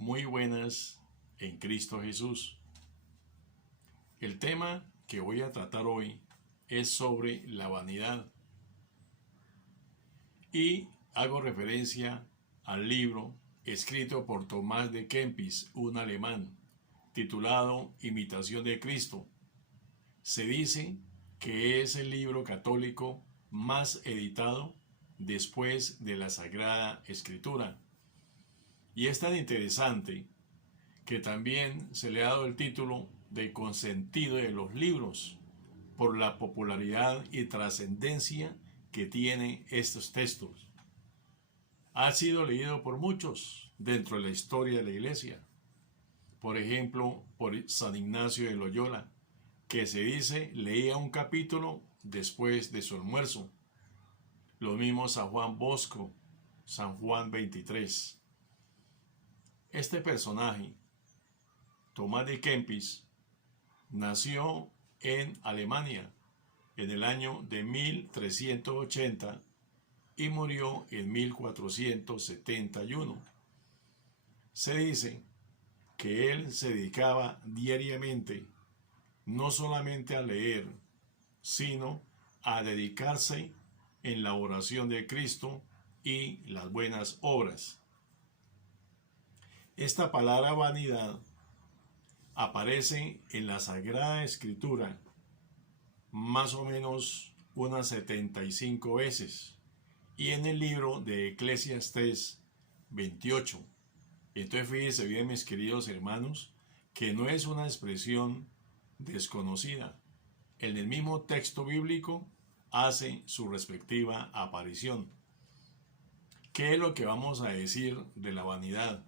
muy buenas en Cristo Jesús. El tema que voy a tratar hoy es sobre la vanidad y hago referencia al libro escrito por Tomás de Kempis, un alemán, titulado Imitación de Cristo. Se dice que es el libro católico más editado después de la Sagrada Escritura. Y es tan interesante que también se le ha dado el título de consentido de los libros por la popularidad y trascendencia que tiene estos textos. Ha sido leído por muchos dentro de la historia de la Iglesia. Por ejemplo, por San Ignacio de Loyola, que se dice leía un capítulo después de su almuerzo. Lo mismo San Juan Bosco, San Juan 23. Este personaje, Tomás de Kempis, nació en Alemania en el año de 1380 y murió en 1471. Se dice que él se dedicaba diariamente no solamente a leer, sino a dedicarse en la oración de Cristo y las buenas obras. Esta palabra vanidad aparece en la Sagrada Escritura más o menos unas 75 veces y en el libro de Eclesiastés 28. Entonces fíjense bien, mis queridos hermanos, que no es una expresión desconocida. En el mismo texto bíblico hace su respectiva aparición. ¿Qué es lo que vamos a decir de la vanidad?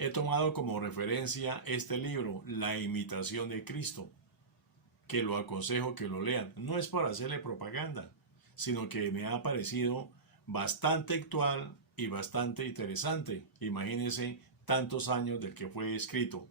He tomado como referencia este libro, La Imitación de Cristo, que lo aconsejo que lo lean. No es para hacerle propaganda, sino que me ha parecido bastante actual y bastante interesante. Imagínense tantos años del que fue escrito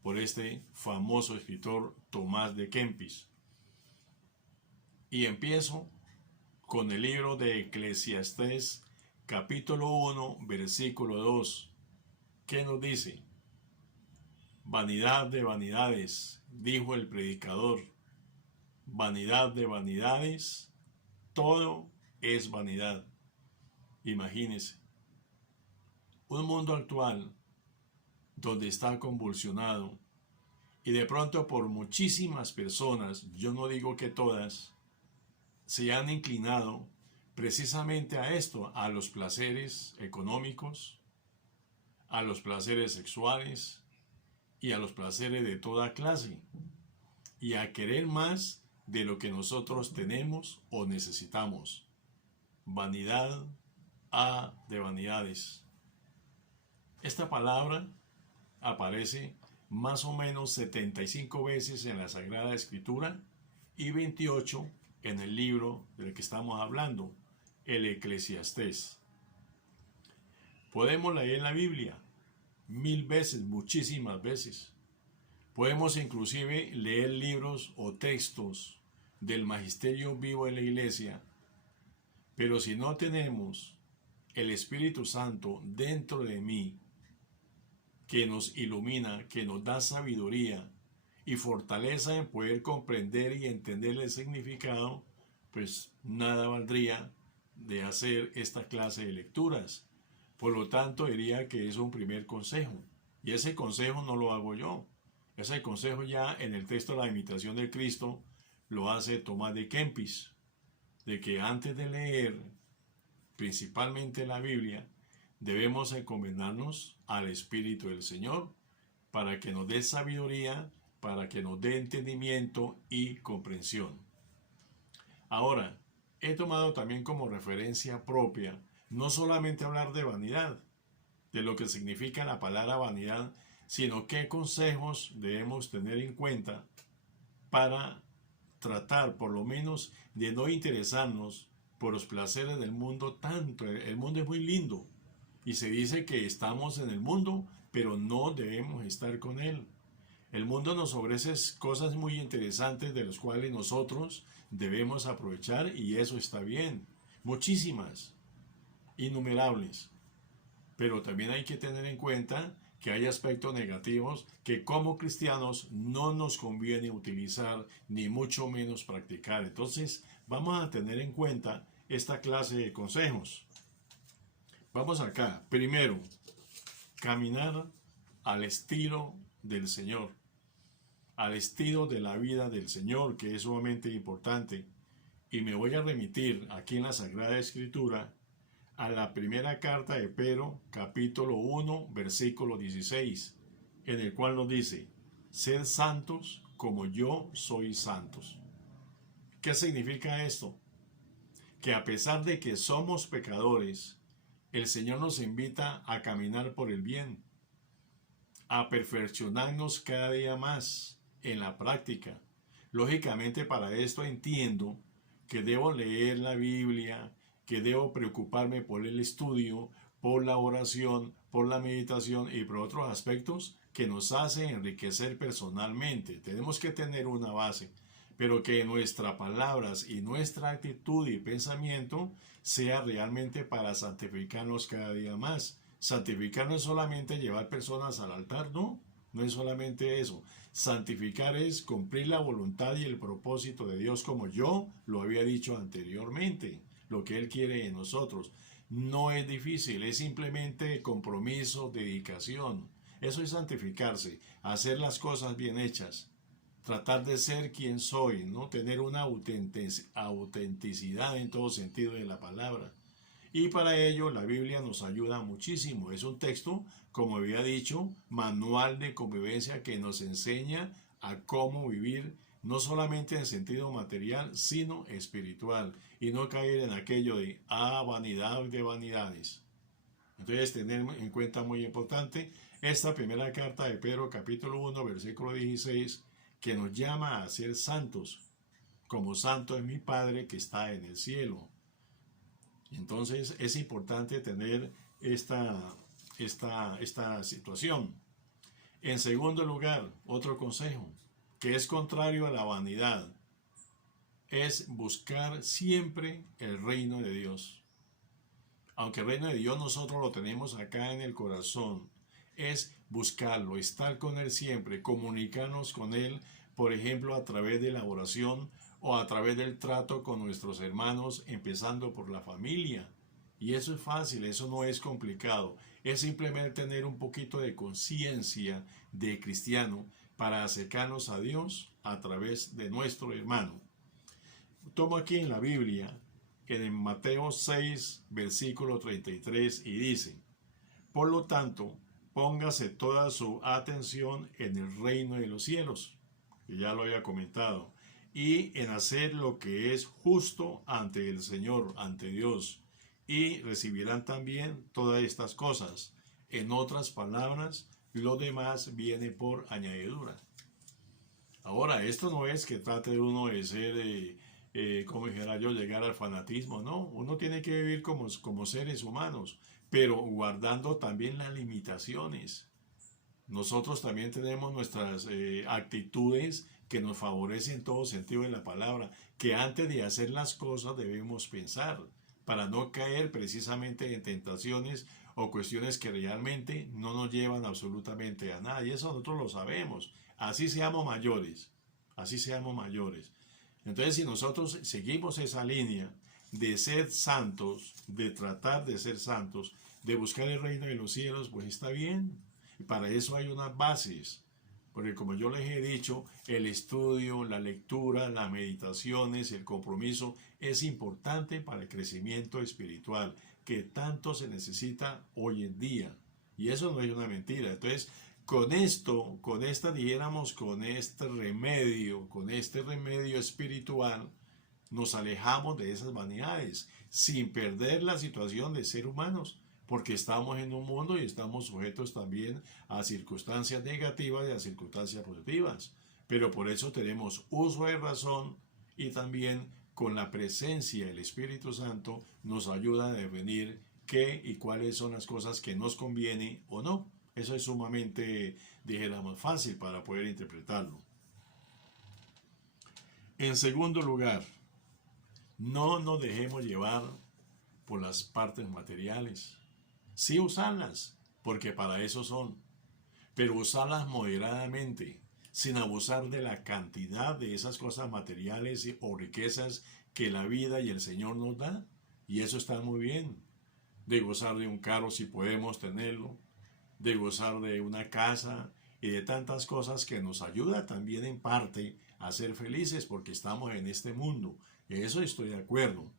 por este famoso escritor Tomás de Kempis. Y empiezo con el libro de Eclesiastés, capítulo 1, versículo 2. ¿Qué nos dice? Vanidad de vanidades, dijo el predicador. Vanidad de vanidades, todo es vanidad. Imagínense, un mundo actual donde está convulsionado y de pronto por muchísimas personas, yo no digo que todas, se han inclinado precisamente a esto, a los placeres económicos, a los placeres sexuales y a los placeres de toda clase, y a querer más de lo que nosotros tenemos o necesitamos. Vanidad de vanidades. Esta palabra aparece más o menos 75 veces en la Sagrada Escritura y 28 en el libro del que estamos hablando, el Eclesiastés. Podemos leer la Biblia 1000 veces, muchísimas veces. Podemos inclusive leer libros o textos del magisterio vivo de la Iglesia, pero si no tenemos el Espíritu Santo dentro de mí, que nos ilumina, que nos da sabiduría y fortaleza en poder comprender y entender el significado, pues nada valdría de hacer esta clase de lecturas. Por lo tanto, diría que es un primer consejo. Y ese consejo no lo hago yo. Ese consejo ya en el texto de la Imitación de Cristo lo hace Tomás de Kempis, de que antes de leer principalmente la Biblia, debemos encomendarnos al Espíritu del Señor para que nos dé sabiduría, para que nos dé entendimiento y comprensión. Ahora, he tomado también como referencia propia no solamente hablar de vanidad, de lo que significa la palabra vanidad, sino qué consejos debemos tener en cuenta para tratar por lo menos de no interesarnos por los placeres del mundo tanto. El mundo es muy lindo y se dice que estamos en el mundo, pero no debemos estar con él. El mundo nos ofrece cosas muy interesantes de las cuales nosotros debemos aprovechar y eso está bien. Muchísimas, innumerables. Pero también hay que tener en cuenta que hay aspectos negativos que como cristianos no nos conviene utilizar ni mucho menos practicar. Entonces vamos a tener en cuenta esta clase de consejos. Vamos acá. Primero, caminar al estilo del Señor, al estilo de la vida del Señor, que es sumamente importante. Y me voy a remitir aquí en la Sagrada Escritura a la primera carta de Pedro, capítulo 1, versículo 16, en el cual nos dice: sed santos como yo soy santos. ¿Qué significa esto? Que a pesar de que somos pecadores, el Señor nos invita a caminar por el bien, a perfeccionarnos cada día más en la práctica. Lógicamente, para esto entiendo que debo leer la Biblia, que debo preocuparme por el estudio, por la oración, por la meditación y por otros aspectos que nos hacen enriquecer personalmente. Tenemos que tener una base, pero que nuestras palabras y nuestra actitud y pensamiento sea realmente para santificarnos cada día más. Santificar no es solamente llevar personas al altar, no es solamente eso. Santificar es cumplir la voluntad y el propósito de Dios, como yo lo había dicho anteriormente, lo que Él quiere de nosotros. No es difícil, es simplemente compromiso, dedicación. Eso es santificarse, hacer las cosas bien hechas, tratar de ser quien soy, ¿no? Tener una autenticidad en todo sentido de la palabra. Y para ello la Biblia nos ayuda muchísimo. Es un texto, como había dicho, manual de convivencia que nos enseña a cómo vivir, no solamente en sentido material, sino espiritual. Y no caer en aquello de vanidad de vanidades. Entonces, tener en cuenta muy importante esta primera carta de Pedro, capítulo 1, versículo 16, que nos llama a ser santos, como santo es mi Padre que está en el cielo. Entonces es importante tener esta situación. En segundo lugar, otro consejo, que es contrario a la vanidad, es buscar siempre el reino de Dios. Aunque el reino de Dios nosotros lo tenemos acá en el corazón, es buscarlo, estar con Él siempre, comunicarnos con Él, por ejemplo, a través de la oración o a través del trato con nuestros hermanos, empezando por la familia. Y eso es fácil, eso no es complicado. Es simplemente tener un poquito de conciencia de cristiano para acercarnos a Dios a través de nuestro hermano. Tomo aquí en la Biblia, en Mateo 6, versículo 33, y dice: por lo tanto, póngase toda su atención en el reino de los cielos, que ya lo había comentado, y en hacer lo que es justo ante el Señor, ante Dios, y recibirán también todas estas cosas. En otras palabras, lo demás viene por añadidura. Ahora, esto no es que trate uno de ser, como dijera yo, llegar al fanatismo, no. Uno tiene que vivir como seres humanos, pero guardando también las limitaciones. Nosotros también tenemos nuestras actitudes que nos favorecen en todo sentido de la palabra, que antes de hacer las cosas debemos pensar, para no caer precisamente en tentaciones o cuestiones que realmente no nos llevan absolutamente a nada. Y eso nosotros lo sabemos, así seamos mayores, así seamos mayores. Entonces, si nosotros seguimos esa línea de ser santos, de tratar de ser santos, de buscar el reino de los cielos, pues está bien. Y para eso hay unas bases. Porque como yo les he dicho, el estudio, la lectura, las meditaciones, el compromiso es importante para el crecimiento espiritual que tanto se necesita hoy en día. Y eso no es una mentira. Entonces, con esto, con este remedio espiritual, nos alejamos de esas vanidades, sin perder la situación de ser humanos, porque estamos en un mundo y estamos sujetos también a circunstancias negativas y a circunstancias positivas. Pero por eso tenemos uso de razón y también con la presencia del Espíritu Santo nos ayuda a definir qué y cuáles son las cosas que nos conviene o no. Eso es sumamente, dijéramos, fácil para poder interpretarlo. En segundo lugar, no nos dejemos llevar por las partes materiales. Sí usarlas, porque para eso son. pero usarlas moderadamente, sin abusar de la cantidad de esas cosas materiales o riquezas que la vida y el Señor nos da. Y eso está muy bien, de gozar de un carro si podemos tenerlo, de gozar de una casa y de tantas cosas que nos ayuda también en parte a ser felices porque estamos en este mundo. Eso estoy de acuerdo.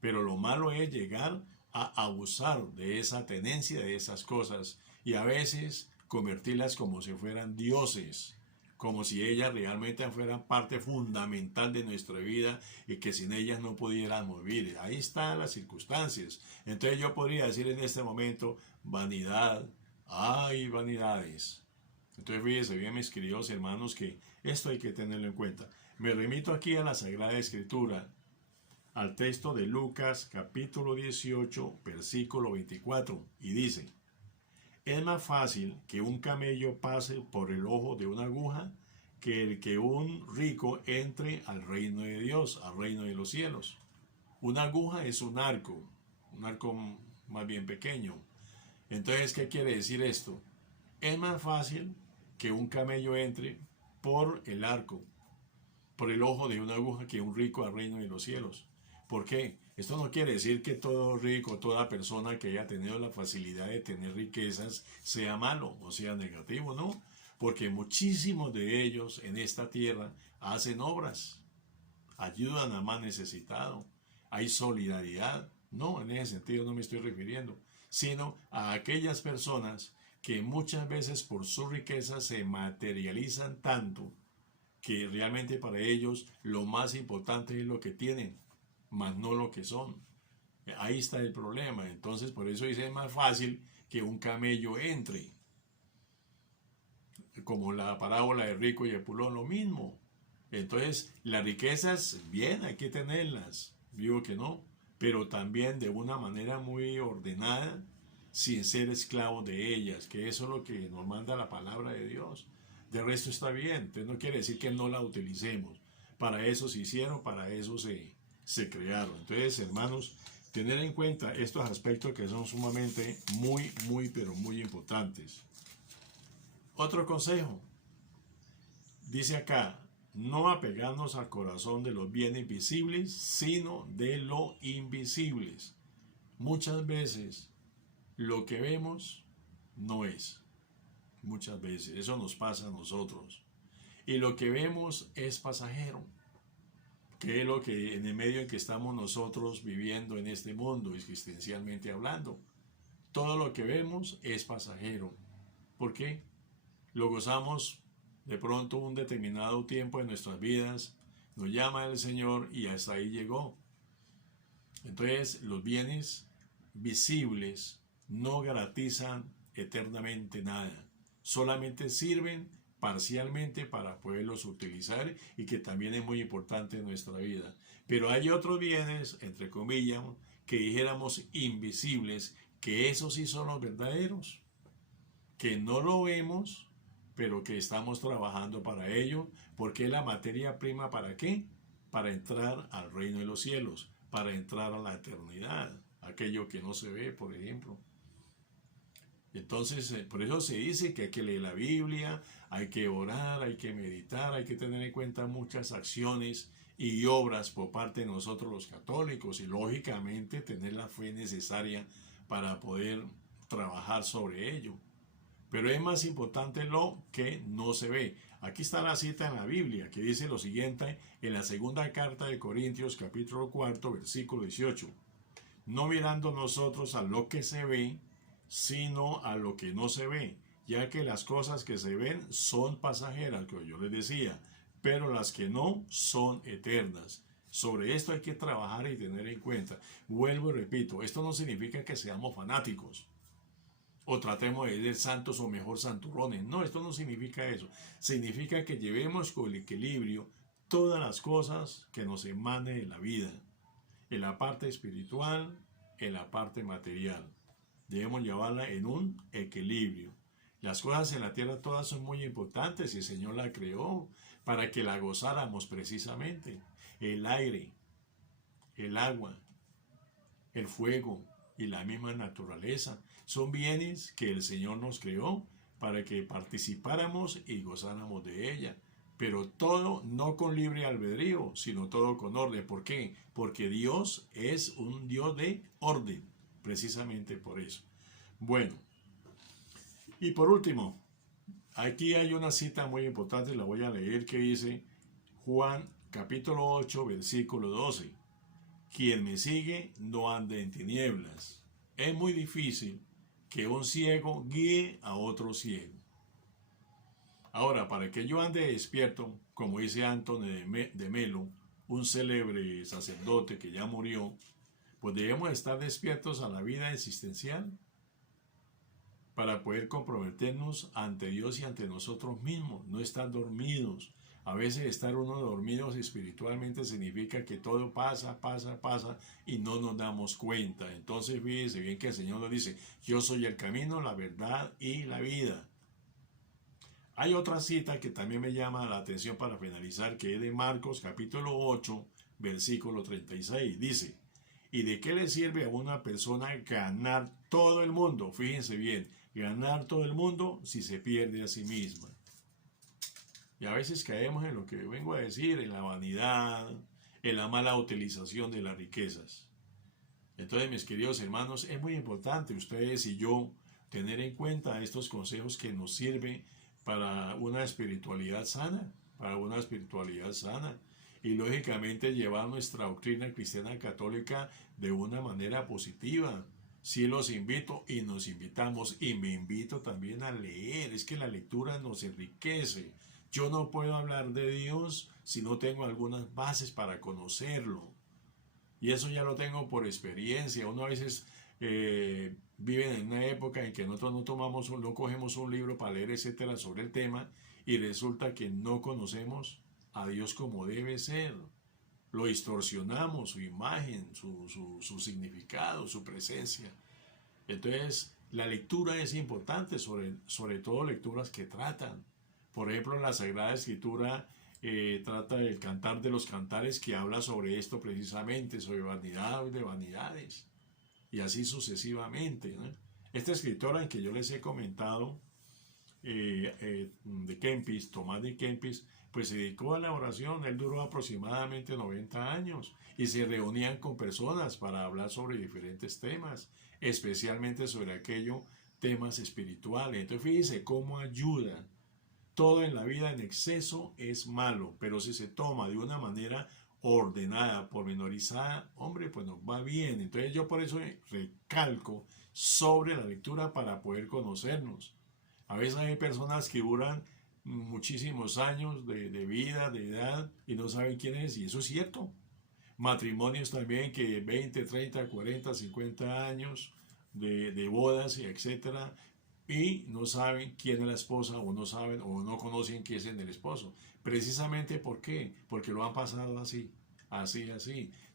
Pero lo malo es llegar a abusar de esa tenencia, de esas cosas, y a veces convertirlas como si fueran dioses, como si ellas realmente fueran parte fundamental de nuestra vida y que sin ellas no pudiéramos vivir. Ahí están las circunstancias. Entonces yo podría decir en este momento, vanidad, ay, vanidades. Entonces fíjense bien, mis queridos hermanos, que esto hay que tenerlo en cuenta. Me remito aquí a la Sagrada Escritura, al texto de Lucas capítulo 18, versículo 24, y dice: es más fácil que un camello pase por el ojo de una aguja que el que un rico entre al reino de Dios, al reino de los cielos. Una aguja es un arco más bien pequeño. Entonces, ¿qué quiere decir esto? Es más fácil que un camello entre por el arco, por el ojo de una aguja, que un rico al reino de los cielos. ¿Por qué? Esto no quiere decir que todo rico, toda persona que haya tenido la facilidad de tener riquezas sea malo o sea negativo, ¿no? Porque muchísimos de ellos en esta tierra hacen obras, ayudan a más necesitado, hay solidaridad. No, en ese sentido no me estoy refiriendo, sino a aquellas personas que muchas veces por su riqueza se materializan tanto que realmente para ellos lo más importante es lo que tienen, más no lo que son. Ahí está el problema. Entonces, por eso dice, es más fácil que un camello entre. Como la parábola de rico y el pulón, lo mismo. Entonces, las riquezas, bien, hay que tenerlas, digo que no, pero también de una manera muy ordenada, sin ser esclavo de ellas, que eso es lo que nos manda la palabra de Dios. De resto está bien, entonces no quiere decir que no la utilicemos. Para eso se hicieron, para eso se crearon. Entonces, hermanos, tener en cuenta estos aspectos que son sumamente pero muy importantes. Otro consejo, dice acá, no apegarnos al corazón de los bienes visibles, sino de lo invisibles. Muchas veces lo que vemos no es. Muchas veces eso nos pasa a nosotros. Y lo que vemos es pasajero, que es lo que en el medio en que estamos nosotros viviendo en este mundo, existencialmente hablando. Todo lo que vemos es pasajero. ¿Por qué? Lo gozamos de pronto un determinado tiempo en nuestras vidas, nos llama el Señor y hasta ahí llegó. Entonces los bienes visibles no garantizan eternamente nada, solamente sirven parcialmente para poderlos utilizar y que también es muy importante en nuestra vida. Pero hay otros bienes, entre comillas, que dijéramos invisibles, que esos sí son los verdaderos, que no lo vemos, pero que estamos trabajando para ello, porque es la materia prima. ¿Para qué? Para entrar al reino de los cielos, para entrar a la eternidad, aquello que no se ve, por ejemplo. Entonces, por eso se dice que hay que leer la Biblia, hay que orar, hay que meditar, hay que tener en cuenta muchas acciones y obras por parte de nosotros los católicos y lógicamente tener la fe necesaria para poder trabajar sobre ello. Pero es más importante lo que no se ve. Aquí está la cita en la Biblia que dice lo siguiente en la segunda carta de Corintios capítulo 4 versículo 18. No mirando nosotros a lo que se ve, sino a lo que no se ve, ya que las cosas que se ven son pasajeras, que yo les decía, pero las que no son eternas. Sobre esto hay que trabajar y tener en cuenta. Vuelvo y repito, esto no significa que seamos fanáticos o tratemos de ser santos o mejor santurrones. No, esto no significa eso. Significa que llevemos con el equilibrio todas las cosas que nos emanen de la vida, en la parte espiritual, en la parte material. Debemos llevarla en un equilibrio. Las cosas en la tierra todas son muy importantes y el Señor la creó para que la gozáramos precisamente. El aire, el agua, el fuego y la misma naturaleza son bienes que el Señor nos creó para que participáramos y gozáramos de ella. Pero todo no con libre albedrío, sino todo con orden. ¿Por qué? Porque Dios es un Dios de orden, precisamente por eso. Bueno, y por último, aquí hay una cita muy importante, la voy a leer, que dice Juan capítulo 8, versículo 12. Quien me sigue no anda en tinieblas. Es muy difícil que un ciego guíe a otro ciego. Ahora, para que yo ande despierto, como dice Antonio de Melo, un célebre sacerdote que ya murió, pues debemos estar despiertos a la vida existencial para poder comprometernos ante Dios y ante nosotros mismos, no estar dormidos. A veces estar uno dormidos espiritualmente significa que todo pasa y no nos damos cuenta. Entonces fíjense bien que el Señor nos dice, yo soy el camino, la verdad y la vida. Hay otra cita que también me llama la atención para finalizar, que es de Marcos capítulo 8, versículo 36. Dice, ¿y de qué le sirve a una persona ganar todo el mundo? Fíjense bien, ganar todo el mundo si se pierde a sí misma. Y a veces caemos en lo que vengo a decir, en la vanidad, en la mala utilización de las riquezas. Entonces, mis queridos hermanos, es muy importante ustedes y yo tener en cuenta estos consejos que nos sirven para una espiritualidad sana, y lógicamente llevar nuestra doctrina cristiana católica de una manera positiva. Sí los invito y nos invitamos y me invito también a leer, es que la lectura nos enriquece. Yo no puedo hablar de Dios si no tengo algunas bases para conocerlo. Y eso ya lo tengo por experiencia. Uno a veces vive en una época en que nosotros no cogemos un libro para leer, etcétera, sobre el tema, y resulta que no conocemos a Dios como debe ser. Lo distorsionamos, su imagen, su significado, su presencia. Entonces, la lectura es importante, sobre todo lecturas que tratan. Por ejemplo, la Sagrada Escritura trata del Cantar de los Cantares, que habla sobre esto precisamente, sobre vanidad de vanidades, y así sucesivamente, ¿no? Esta escritora en que yo les he comentado, de Kempis, Tomás de Kempis, pues se dedicó a la oración. Él duró aproximadamente 90 años y se reunían con personas para hablar sobre diferentes temas, especialmente sobre temas espirituales. Entonces fíjense cómo ayuda. Todo en la vida en exceso es malo, pero si se toma de una manera ordenada, pormenorizada, hombre, pues nos va bien. Entonces yo por eso recalco sobre la lectura para poder conocernos. A veces hay personas que duran muchísimos años de vida, de edad, y no saben quién es, y eso es cierto. Matrimonios también que 20, 30, 40, 50 años de bodas y etcétera, y no saben quién es la esposa, o no saben o no conocen quién es el esposo. Precisamente ¿por qué? Porque lo han pasado así.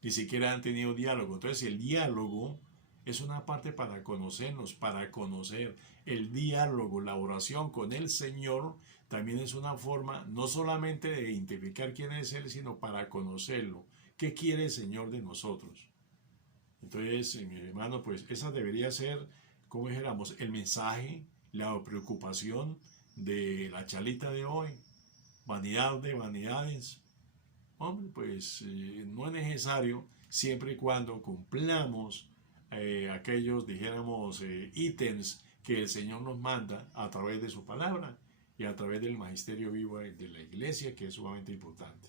Ni siquiera han tenido diálogo. Entonces el diálogo es una parte para conocernos, para conocer. El diálogo, la oración con el Señor también es una forma no solamente de identificar quién es Él, sino para conocerlo. ¿Qué quiere el Señor de nosotros? Entonces, mi hermano, pues esa debería ser, como dijéramos, el mensaje, la preocupación de la charlita de hoy. Vanidad de vanidades. Hombre, pues no es necesario, siempre y cuando cumplamos aquellos, dijéramos, ítems que el Señor nos manda a través de su palabra y a través del magisterio vivo de la iglesia, que es sumamente importante.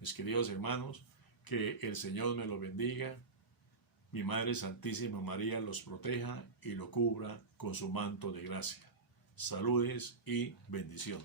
Mis queridos hermanos, que el Señor me los bendiga, mi Madre Santísima María los proteja y lo cubra con su manto de gracia. Saludes y bendición.